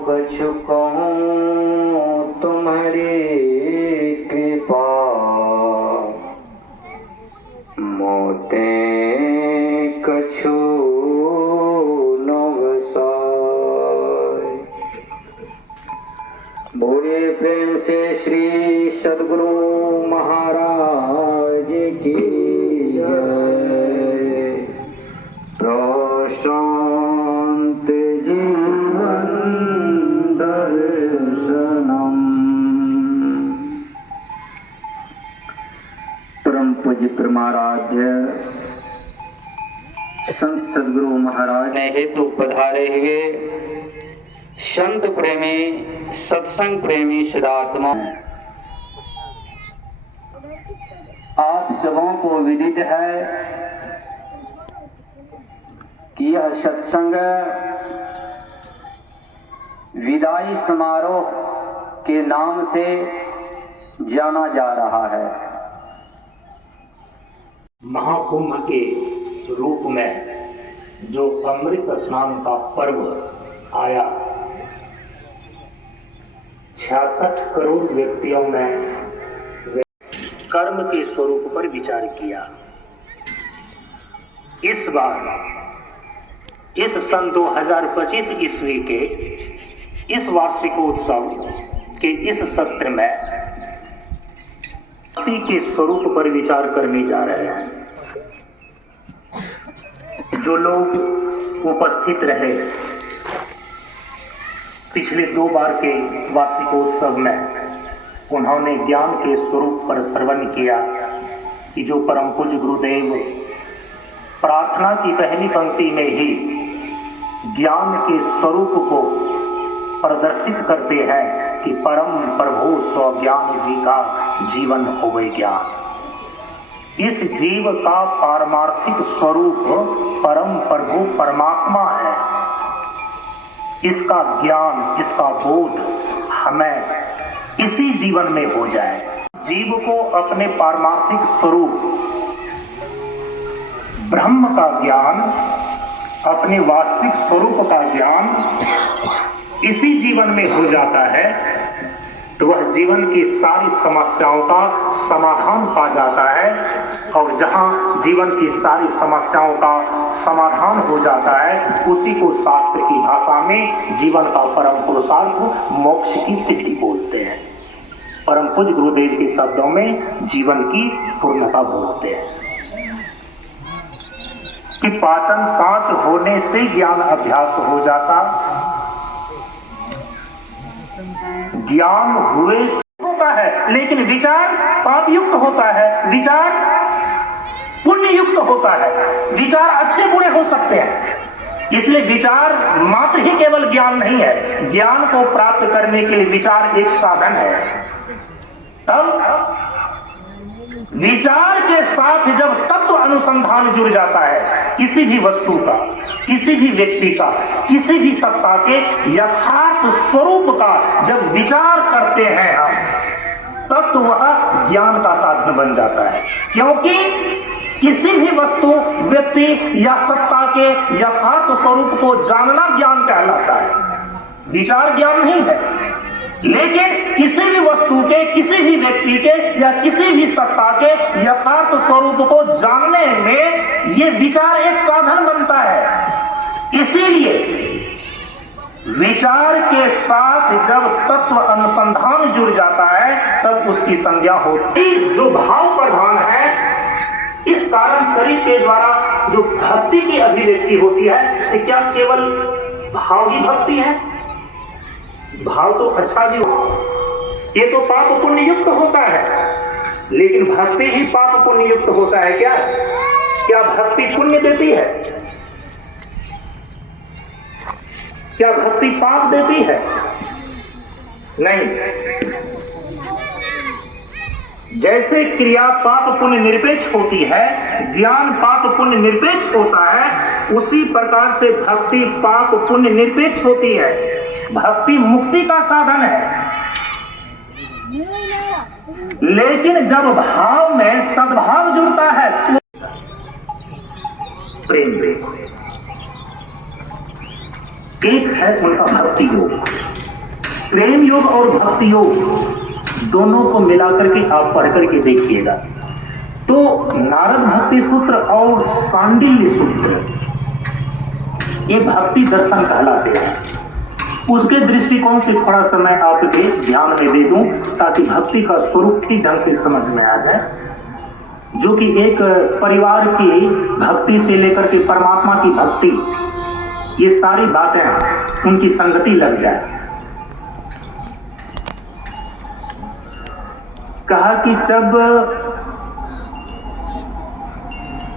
कछु कहूँ तुम्हारी कृपा, मोते कछु न बसाए। बोले प्रेम से श्री सद्गुरु महाराज की जय। प्रशांत जीवन दर्शनम। परम पूज्य परमाराध्य संत सद्गुरु महाराज ने हेतु पधारे हुए संत प्रेमी सत्संग प्रेमी सदात्मा, आप सबों को विदित है कि यह सत्संग विदाई समारोह के नाम से जाना जा रहा है। महाकुंभ के रूप में जो अमृत स्नान का पर्व आया, 66 करोड़ व्यक्तियों में कर्म के स्वरूप पर विचार किया। इस बार इस सन 2025 ईस्वी के इस वार्षिकोत्सव के इस सत्र में भक्ति के स्वरूप पर विचार करने जा रहे हैं। जो लोग उपस्थित रहे पिछले 2 बार के वार्षिकोत्सव में, उन्होंने ज्ञान के स्वरूप पर श्रवण किया कि जो परम पूज्य गुरुदेव प्रार्थना की पहली पंक्ति में ही ज्ञान के स्वरूप को प्रदर्शित करते हैं कि परम प्रभु स्वज्ञान जी का जीवन होवे ज्ञान। इस जीव का पारमार्थिक स्वरूप परम प्रभु परमात्मा है। इसका ज्ञान, इसका बोध हमें इसी जीवन में हो जाए। जीव को अपने पारमार्थिक स्वरूप ब्रह्म का ज्ञान, अपने वास्तविक स्वरूप का ज्ञान इसी जीवन में हो जाता है तो वह जीवन की सारी समस्याओं का समाधान पा जाता है। और जहां जीवन की सारी समस्याओं का समाधान हो जाता है, उसी को शास्त्र की भाषा में जीवन का परम पुरुषार्थ मोक्ष की सिद्धि बोलते हैं। परम पूज्य गुरुदेव के शब्दों में जीवन की पूर्णता बोलते हैं कि पाचन सात होने से ज्ञान अभ्यास हो जाता, ज्ञान हुए होता है, लेकिन विचार पाप युक्त होता है, विचार पुण्य युक्त होता है। विचार अच्छे बुरे हो सकते हैं, इसलिए विचार मात्र ही केवल ज्ञान नहीं है। ज्ञान को प्राप्त करने के लिए विचार एक साधन है। तब विचार के साथ जब तत्व अनुसंधान जुड़ जाता है, किसी भी वस्तु का, किसी भी व्यक्ति का, किसी भी सत्ता के यथार्थ स्वरूप का जब विचार करते हैं हम, तब तो वह ज्ञान का साधन बन जाता है। क्योंकि किसी भी वस्तु, व्यक्ति या सत्ता के यथार्थ स्वरूप को जानना ज्ञान कहलाता है, विचार ज्ञान नहीं है। लेकिन किसी भी वस्तु के, किसी भी व्यक्ति के या किसी भी सत्ता के यथार्थ स्वरूप को जानने में ये विचार एक साधन बनता है। इसीलिए विचार के साथ जब तत्व अनुसंधान जुड़ जाता है, तब उसकी संज्ञा होती जो भाव प्रधान है। इस कारण शरीर के द्वारा जो भक्ति की अभिव्यक्ति होती है, तो क्या केवल भाव ही भक्ति है? भाव तो अच्छा भी हो, ये तो पाप पुण्य युक्त होता है, लेकिन भक्ति ही पाप पुण्य युक्त होता है क्या? क्या भक्ति पुण्य देती है? क्या भक्ति पाप देती है? नहीं। जैसे क्रिया पाप पुण्य निरपेक्ष होती है, ज्ञान पाप पुण्य निरपेक्ष होता है, उसी प्रकार से भक्ति पाप पुण्य निरपेक्ष होती है। भक्ति मुक्ति का साधन है, लेकिन जब भाव में सद्भाव जुड़ता है तो प्रेम एक है उनका भक्ति योग। प्रेम योग और भक्ति योग दोनों को मिलाकर के आप पढ़ करके देखिएगा। तो नारद भक्ति सूत्र और सांडिल्य सूत्र ये भक्ति दर्शन कहलाते हैं। उसके दृष्टिकोण से थोड़ा समय आपके ध्यान में दे दूं ताकि भक्ति का स्वरूप ठीक ढंग से समझ में आ जाए, जो कि एक परिवार की भक्ति से लेकर के परमात्मा की भक्ति, ये सारी बातें उनकी संगति लग जाए। कहा कि जब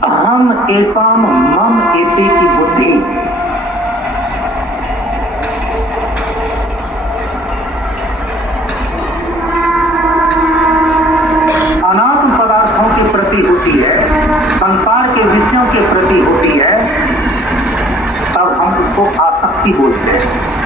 अहम एसाम मम एते की बुद्धि अनात्म पदार्थों के प्रति होती है, संसार के विषयों के प्रति होती है, तब हम उसको आसक्ति बोलते हैं।